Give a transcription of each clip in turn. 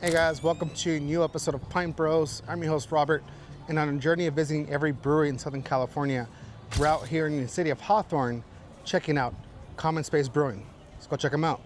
Hey guys, welcome to a new episode of Pint Bros. I'm your host Robert, and on a journey of visiting every brewery in Southern California, we're out here in the city of Hawthorne checking out Common Space Brewing. Let's go check them out.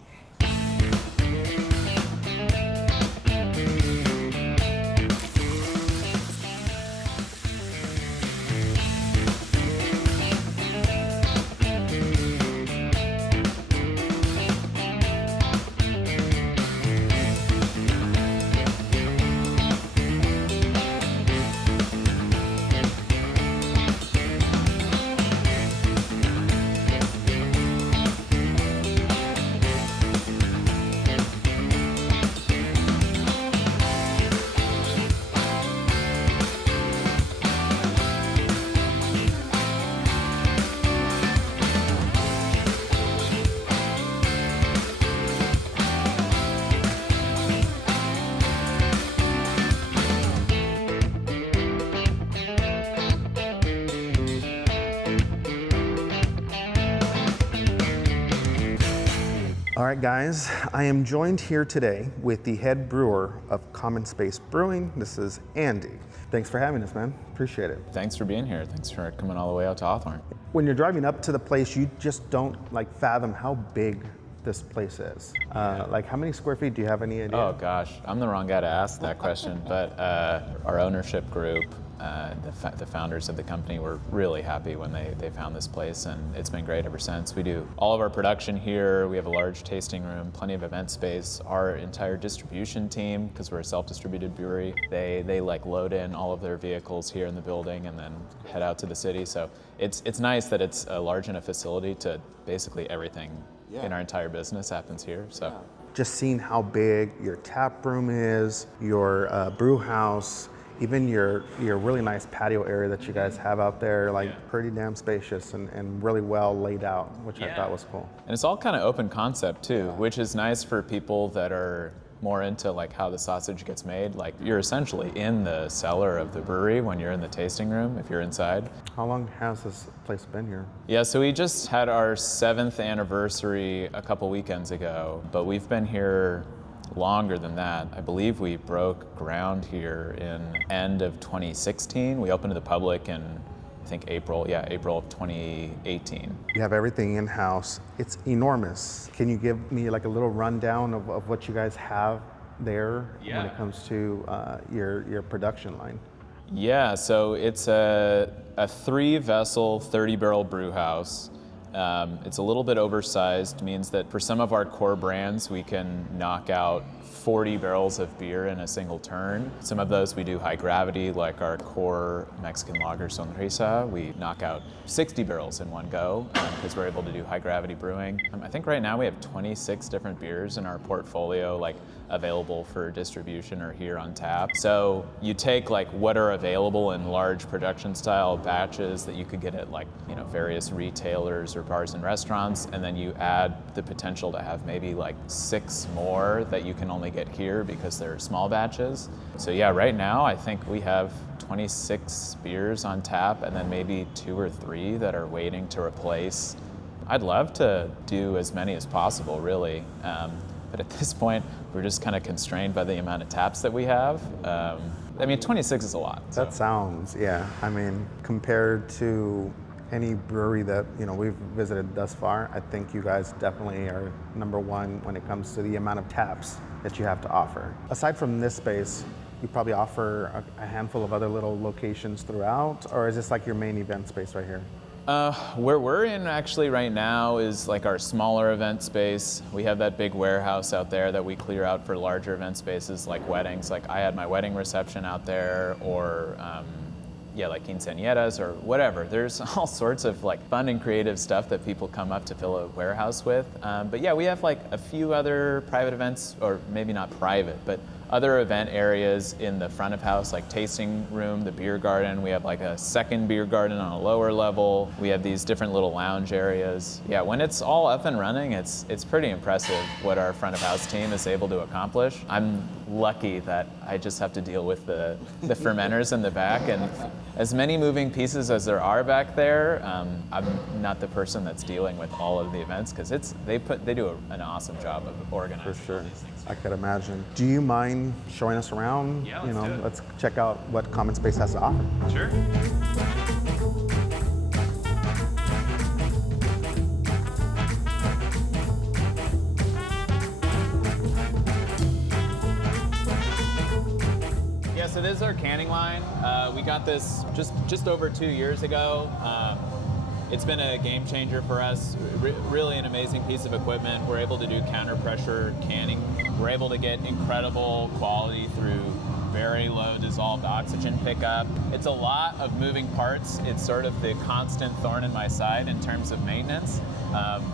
All right, guys, I am joined here today with the head brewer of Common Space Brewing. This is Andy. Thanks for having us, man. Appreciate it. Thanks for being here. Thanks for coming all the way out to Hawthorne. When you're driving up to the place, you just don't fathom how big this place is. Like, how many square feet? Do you have any idea? Oh gosh, I'm the wrong guy to ask that question, but our ownership group, the founders of the company were really happy when they found this place, and it's been great ever since. We do all of our production here. We have a large tasting room, plenty of event space. Our entire distribution team, because we're a self-distributed brewery, they load in all of their vehicles here in the building and then head out to the city. So it's nice that it's a large enough facility to basically everything in our entire business happens here. So just seeing how big your tap room is, your brew house, even your really nice patio area that you guys have out there, pretty damn spacious and really well laid out, which I thought was cool. And it's all kind of open concept too, which is nice for people that are more into how the sausage gets made. You're essentially in the cellar of the brewery when you're in the tasting room, if you're inside. How long has this place been here? Yeah, so we just had our 7th anniversary a couple weekends ago, but we've been here longer than that. I believe we broke ground here in end of 2016. We opened to the public in, I think, April of 2018. You have everything in-house. It's enormous. Can you give me a little rundown of what you guys have there when it comes to your production line? Yeah, so it's a 3-vessel, 30-barrel brew house. It's a little bit oversized, means that for some of our core brands, we can knock out 40 barrels of beer in a single turn. Some of those we do high gravity, like our core Mexican lager Sonrisa. We knock out 60 barrels in one go because we're able to do high gravity brewing. I think right now we have 26 different beers in our portfolio, available for distribution or here on tap. So you take what are available in large production style batches that you could get at various retailers or bars and restaurants, and then you add the potential to have maybe 6 more that you can only get here because they're small batches. So yeah, right now I think we have 26 beers on tap and then maybe 2 or 3 that are waiting to replace. I'd love to do as many as possible, really. But at this point, we're just kind of constrained by the amount of taps that we have. 26 is a lot. So. That sounds, compared to any brewery that we've visited thus far, I think you guys definitely are number one when it comes to the amount of taps that you have to offer. Aside from this space, you probably offer a handful of other little locations throughout, or is this your main event space right here? Where we're in actually right now is our smaller event space. We have that big warehouse out there that we clear out for larger event spaces like weddings. I had my wedding reception out there, or quinceañeras or whatever. There's all sorts of fun and creative stuff that people come up to fill a warehouse with. But yeah, we have a few other private events, or maybe not private, but other event areas in the front of house, tasting room, the beer garden. We have a second beer garden on a lower level. We have these different little lounge areas. Yeah, when it's all up and running, it's pretty impressive what our front of house team is able to accomplish. I'm lucky that I just have to deal with the fermenters in the back, and as many moving pieces as there are back there, I'm not the person that's dealing with all of the events, because they do an awesome job of organizing. For sure. These things. I could imagine. Do you mind showing us around? Yeah, let's do it. Let's check out what Common Space has to offer. Sure. So this is our canning line. We got this just over 2 years ago. It's been a game changer for us. Really an amazing piece of equipment. We're able to do counter pressure canning. We're able to get incredible quality through very low dissolved oxygen pickup. It's a lot of moving parts. It's sort of the constant thorn in my side in terms of maintenance,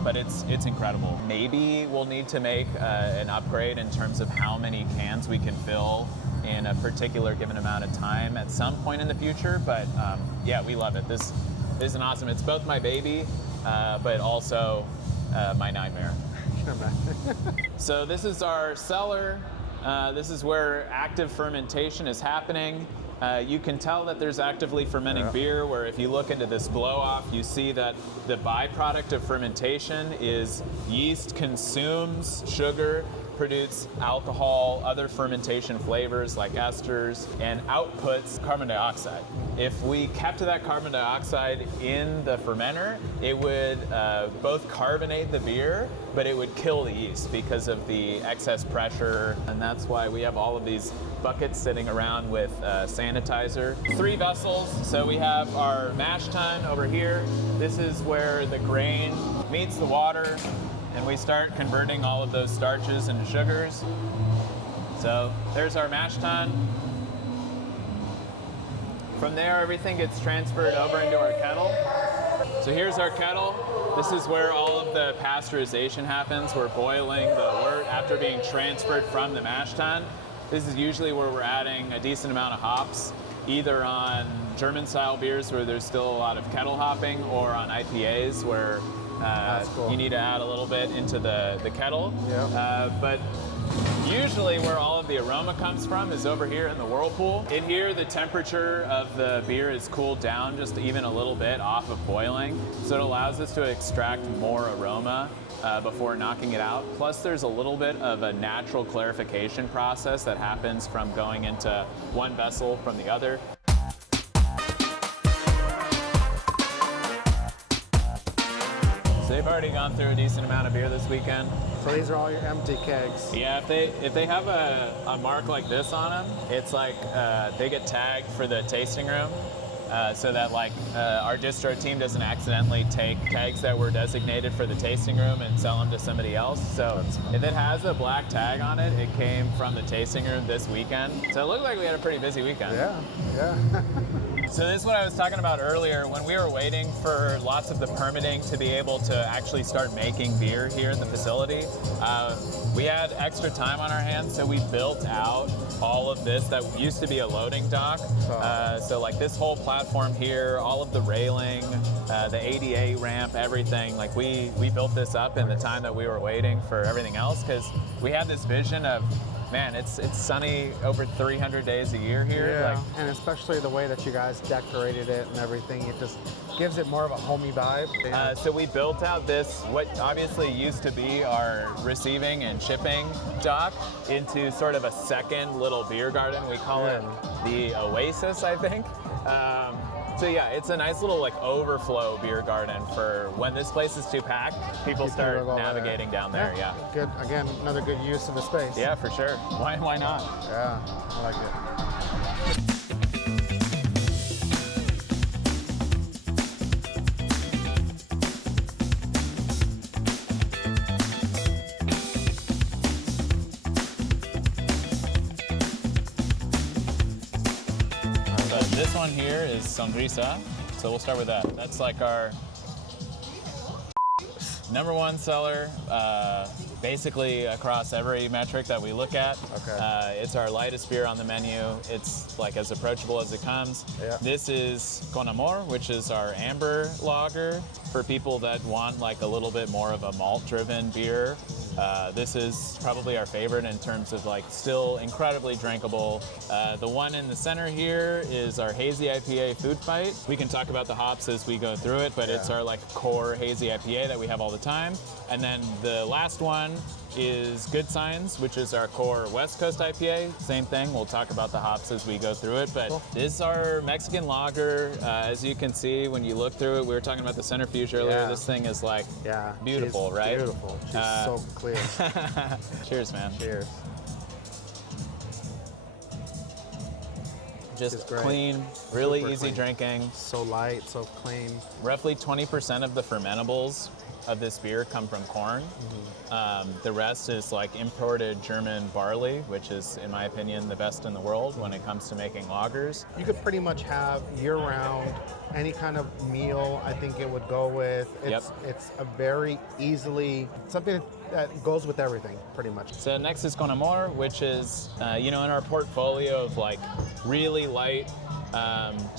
but it's incredible. Maybe we'll need to make an upgrade in terms of how many cans we can fill in a particular given amount of time at some point in the future, but yeah, we love it. This is an awesome, it's both my baby, but also my nightmare. So this is our cellar. This is where active fermentation is happening. You can tell that there's actively fermenting beer, where if you look into this blow-off, you see that the byproduct of fermentation is yeast consumes sugar, produce alcohol, other fermentation flavors like esters, and outputs carbon dioxide. If we kept that carbon dioxide in the fermenter, it would both carbonate the beer, but it would kill the yeast because of the excess pressure, and that's why we have all of these buckets sitting around with sanitizer. 3 vessels, so we have our mash tun over here. This is where the grain meets the water, and we start converting all of those starches into sugars. So there's our mash tun. From there, everything gets transferred over into our kettle. So here's our kettle. This is where all of the pasteurization happens. We're boiling the wort after being transferred from the mash tun. This is usually where we're adding a decent amount of hops, either on German-style beers where there's still a lot of kettle hopping, or on IPAs where you need to add a little bit into the kettle. Yeah. But usually where all of the aroma comes from is over here in the whirlpool. In here, the temperature of the beer is cooled down just even a little bit off of boiling, so it allows us to extract more aroma before knocking it out. Plus, there's a little bit of a natural clarification process that happens from going into one vessel from the other. So they've already gone through a decent amount of beer this weekend. So these are all your empty kegs. Yeah, if they have a mark like this on them, it's like they get tagged for the tasting room, so that like our distro team doesn't accidentally take kegs that were designated for the tasting room and sell them to somebody else. So if it has a black tag on it, it came from the tasting room this weekend. So it looked like we had a pretty busy weekend. Yeah. So this is what I was talking about earlier. When we were waiting for lots of the permitting to be able to actually start making beer here in the facility, we had extra time on our hands, so we built out all of this that used to be a loading dock. So like this whole platform here, all of the railing, the ADA ramp, everything, like we built this up in the time that we were waiting for everything else, because we had this vision of, man, it's sunny over 300 days a year here. Yeah, Like, and especially the way that you guys decorated it and everything, it just gives it more of a homey vibe. so we built out this, what obviously used to be our receiving and shipping dock, into sort of a second little beer garden. We call it the Oasis, I think. So yeah, it's a nice little like overflow beer garden for when this place is too packed, people start navigating down there. Yeah. Good. Again, another good use of the space. Yeah, for sure. Why not? Yeah, I like it. This one here is Sonrisa, so we'll start with that. That's like our #1 seller, basically across every metric that we look at. Okay. It's our lightest beer on the menu. It's like as approachable as it comes. Yeah. This is Con Amor, which is our amber lager for people that want like a little bit more of a malt-driven beer. This is probably our favorite in terms of like still incredibly drinkable. The one in the center here is our hazy IPA Food Fight. We can talk about the hops as we go through it, but it's our like core hazy IPA that we have all the time. And then the last one is Good Signs, which is our core West Coast IPA. Same thing, we'll talk about the hops as we go through it, but Cool. this is our Mexican lager. As you can see, when you look through it, we were talking about the centrifuge earlier. Yeah. This thing is like Yeah. beautiful, she's right? Beautiful. She's so clear. Cheers, man. Cheers. Just It's great. clean, really Super easy clean. drinking. So light, so clean. Roughly 20% of the fermentables of this beer come from corn. The rest is like imported German barley, which is, in my opinion, the best in the world when it comes to making lagers. You could pretty much have year-round any kind of meal. I think it would go with. It's a very easily something that goes with everything, pretty much. So next is Con Amor, which is, in our portfolio of like really light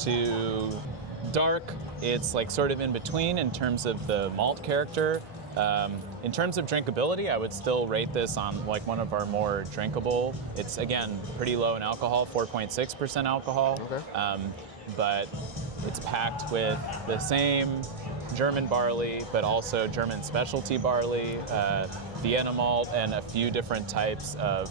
to dark. It's like sort of in between in terms of the malt character. In terms of drinkability, I would still rate this on like one of our more drinkable. It's again pretty low in alcohol, 4.6% alcohol. Okay. But it's packed with the same German barley, but also German specialty barley, Vienna malt, and a few different types of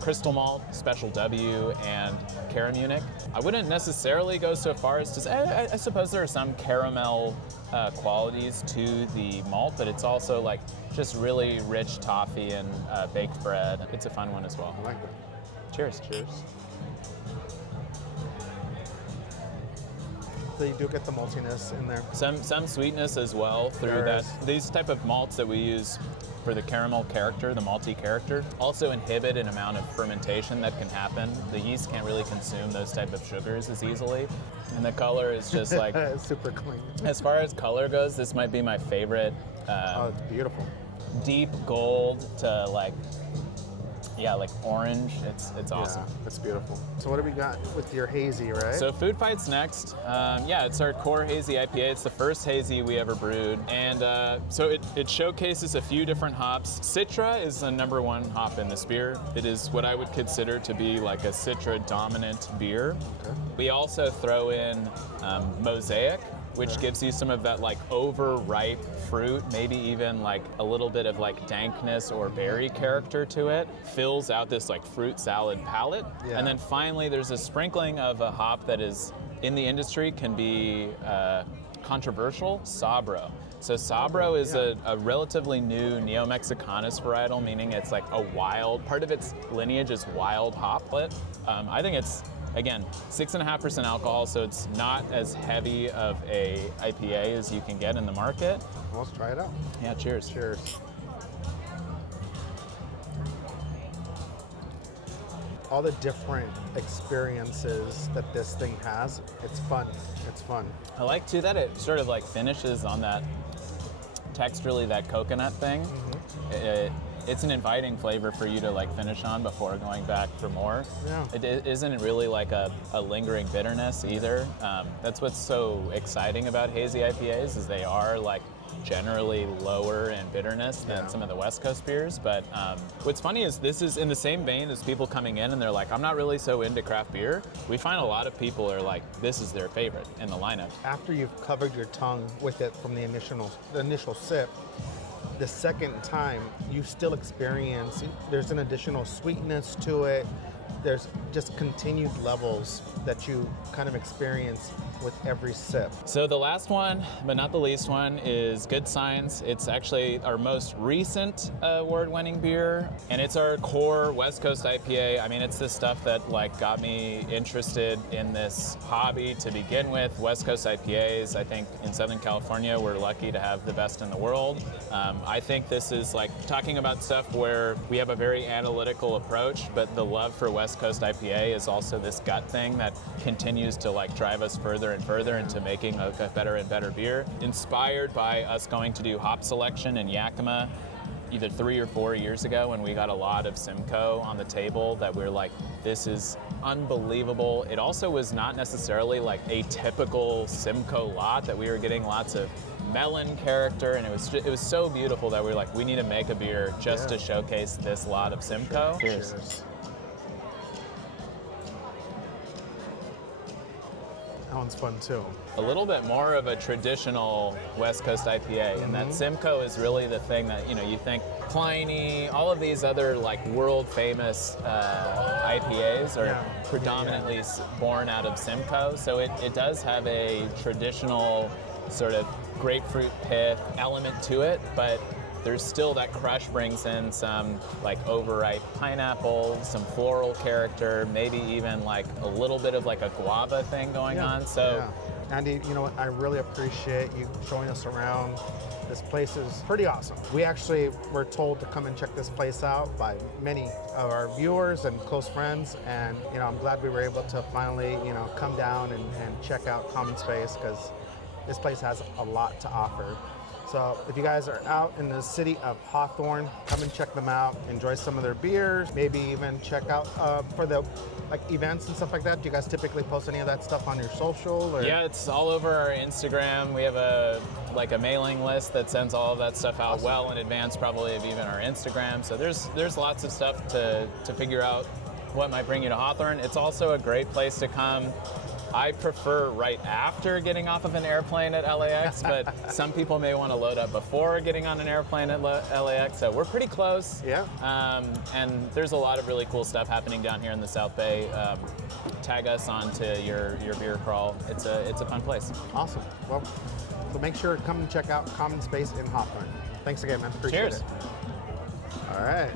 crystal malt, Special W, and Caramunic. I wouldn't necessarily go so far as to say, I suppose there are some caramel qualities to the malt, but it's also like just really rich toffee and baked bread. It's a fun one as well. I like it. Cheers. Cheers. So you do get the maltiness in there. Some sweetness as well through There that. is. These type of malts that we use for the caramel character, the malty character, also inhibit an amount of fermentation that can happen. The yeast can't really consume those type of sugars as easily. And the color is just like, Super clean. as far as color goes, this might be my favorite. Oh, it's beautiful. Deep gold to like orange. It's awesome. Yeah, it's beautiful. So what do we got with your hazy, right? So Food Fight's next. It's our core hazy IPA. It's the first hazy we ever brewed. And so it showcases a few different hops. Citra is the number one hop in this beer. It is what I would consider to be like a Citra dominant beer. Okay. We also throw in Mosaic, which gives you some of that like overripe fruit, maybe even like a little bit of like dankness or berry character to it. Fills out this like fruit salad palate. Yeah. And then finally there's a sprinkling of a hop that is in the industry can be controversial, Sabro. So Sabro is a relatively new Neo-Mexicanus varietal, meaning it's like a wild, part of its lineage is wild hoplet. I think it's, again, 6.5% alcohol, so it's not as heavy of a IPA as you can get in the market. Well, let's try it out. Yeah, cheers. Cheers. All the different experiences that this thing has, it's fun. It's fun. I like too that it sort of like finishes on that texturally that coconut thing. It's an inviting flavor for you to like finish on before going back for more. Yeah. It isn't really like a lingering bitterness either. That's what's so exciting about hazy IPAs is they are like generally lower in bitterness than some of the West Coast beers. But what's funny is this is in the same vein as people coming in and they're like, I'm not really so into craft beer. We find a lot of people are like, this is their favorite in the lineup. After you've covered your tongue with it from the initial sip, the second time you still experience, there's an additional sweetness to it. There's just continued levels that you kind of experience with every sip. So the last one, but not the least one, is Good Signs. It's actually our most recent award-winning beer, and it's our core West Coast IPA. I mean, it's the stuff that like got me interested in this hobby to begin with. West Coast IPAs, I think in Southern California, we're lucky to have the best in the world. I think this is like talking about stuff where we have a very analytical approach, but the love for West Coast IPA is also this gut thing that continues to like drive us further and further into making a better and better beer. Inspired by us going to do hop selection in Yakima either 3 or 4 years ago when we got a lot of Simcoe on the table that we were like, this is unbelievable. It also was not necessarily like a typical Simcoe lot, that we were getting lots of melon character, and it was so beautiful that we were like, we need to make a beer just to showcase this lot of Simcoe. Cheers. That one's fun too. A little bit more of a traditional West Coast IPA, and that Simcoe is really the thing that, you know, you think Pliny, all of these other like world famous IPAs are predominantly born out of Simcoe, so it does have a traditional sort of grapefruit pith element to it, but there's still that crush brings in some like overripe pineapple, some floral character, maybe even like a little bit of like a guava thing going on. So, Andy, you know what? I really appreciate you showing us around. This place is pretty awesome. We actually were told to come and check this place out by many of our viewers and close friends, and you know, I'm glad we were able to finally, you know, come down and check out Common Space, because this place has a lot to offer. So if you guys are out in the city of Hawthorne, come and check them out. Enjoy some of their beers. Maybe even check out for the like events and stuff like that. Do you guys typically post any of that stuff on your social? Or? Yeah, it's all over our Instagram. We have a mailing list that sends all of that stuff out well in advance, probably of even our Instagram. So there's lots of stuff to figure out what might bring you to Hawthorne. It's also a great place to come. I prefer right after getting off of an airplane at LAX, but some people may want to load up before getting on an airplane at LAX, so we're pretty close. Yeah. And there's a lot of really cool stuff happening down here in the South Bay. Tag us onto your beer crawl. It's a fun place. Awesome. Well, so make sure to come and check out Common Space in Hawthorne. Thanks again, man. Appreciate Cheers. it. All right.